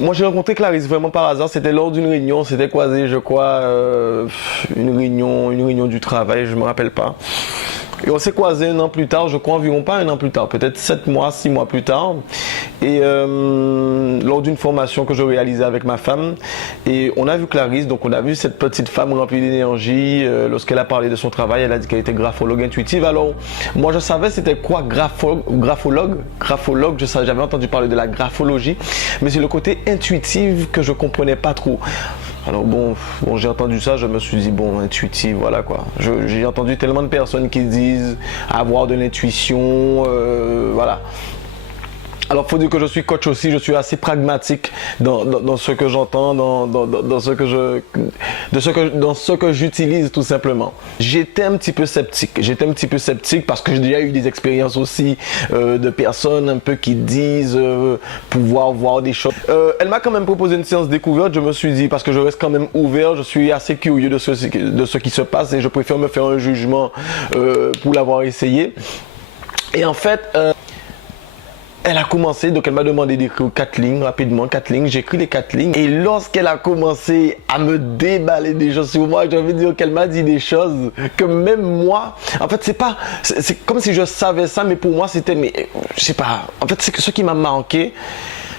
Moi, j'ai rencontré Clarisse vraiment par hasard. C'était lors d'une réunion. C'était croisé, je crois, une réunion du travail. Je me rappelle pas. Et on s'est croisé un an plus tard, je crois environ pas un an plus tard, peut-être 7 mois, 6 mois plus tard. Et lors d'une formation que je réalisais avec ma femme, et on a vu Clarisse, donc on a vu cette petite femme remplie d'énergie. Lorsqu'elle a parlé de son travail, elle a dit qu'elle était graphologue intuitive. Alors moi je savais c'était quoi graphologue, je savais, j'avais entendu parler de la graphologie, mais c'est le côté intuitif que je comprenais pas trop. Alors bon, j'ai entendu ça, je me suis dit bon, intuitif, voilà quoi. J'ai entendu tellement de personnes qui disent avoir de l'intuition, voilà. Alors, faut dire que je suis coach aussi, je suis assez pragmatique dans ce que j'entends, dans ce que j'utilise tout simplement. J'étais un petit peu sceptique parce que j'ai déjà eu des expériences aussi de personnes un peu qui disent pouvoir voir des choses. Elle m'a quand même proposé une séance découverte, je me suis dit, parce que je reste quand même ouvert, je suis assez curieux de ce qui se passe et je préfère me faire un jugement pour l'avoir essayé. Et en fait, elle a commencé, donc elle m'a demandé d'écrire 4 lignes, rapidement, 4 lignes. J'ai écrit les 4 lignes. Et lorsqu'elle a commencé à me déballer des choses sur moi, j'ai envie de dire qu'elle m'a dit des choses que même moi, en fait, c'est comme si je savais ça, mais pour moi, c'était, mais je sais pas. En fait, c'est ce qui m'a marqué.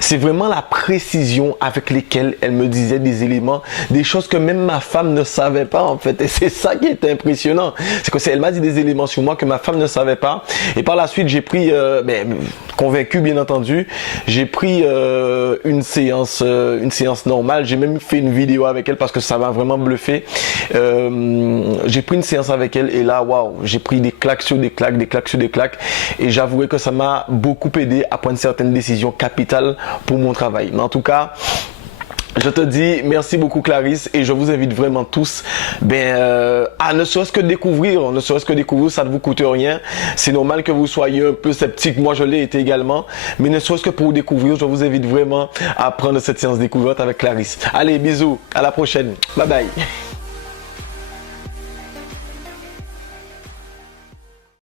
C'est vraiment la précision avec lesquelles elle me disait des éléments, des choses que même ma femme ne savait pas en fait. Et c'est ça qui est impressionnant. C'est que elle m'a dit des éléments sur moi que ma femme ne savait pas. Et par la suite, j'ai pris, convaincu bien entendu, j'ai pris une séance normale. J'ai même fait une vidéo avec elle parce que ça m'a vraiment bluffé. J'ai pris une séance avec elle et là, waouh, j'ai pris des claques sur des claques, des claques sur des claques. Et j'avouais que ça m'a beaucoup aidé à prendre certaines décisions capitales pour mon travail. Mais en tout cas, je te dis merci beaucoup Clarisse et je vous invite vraiment tous à ne serait-ce que découvrir, ça ne vous coûte rien. C'est normal que vous soyez un peu sceptique, moi je l'ai été également, mais ne serait-ce que pour découvrir, je vous invite vraiment à prendre cette séance découverte avec Clarisse. Allez, bisous, à la prochaine, bye bye.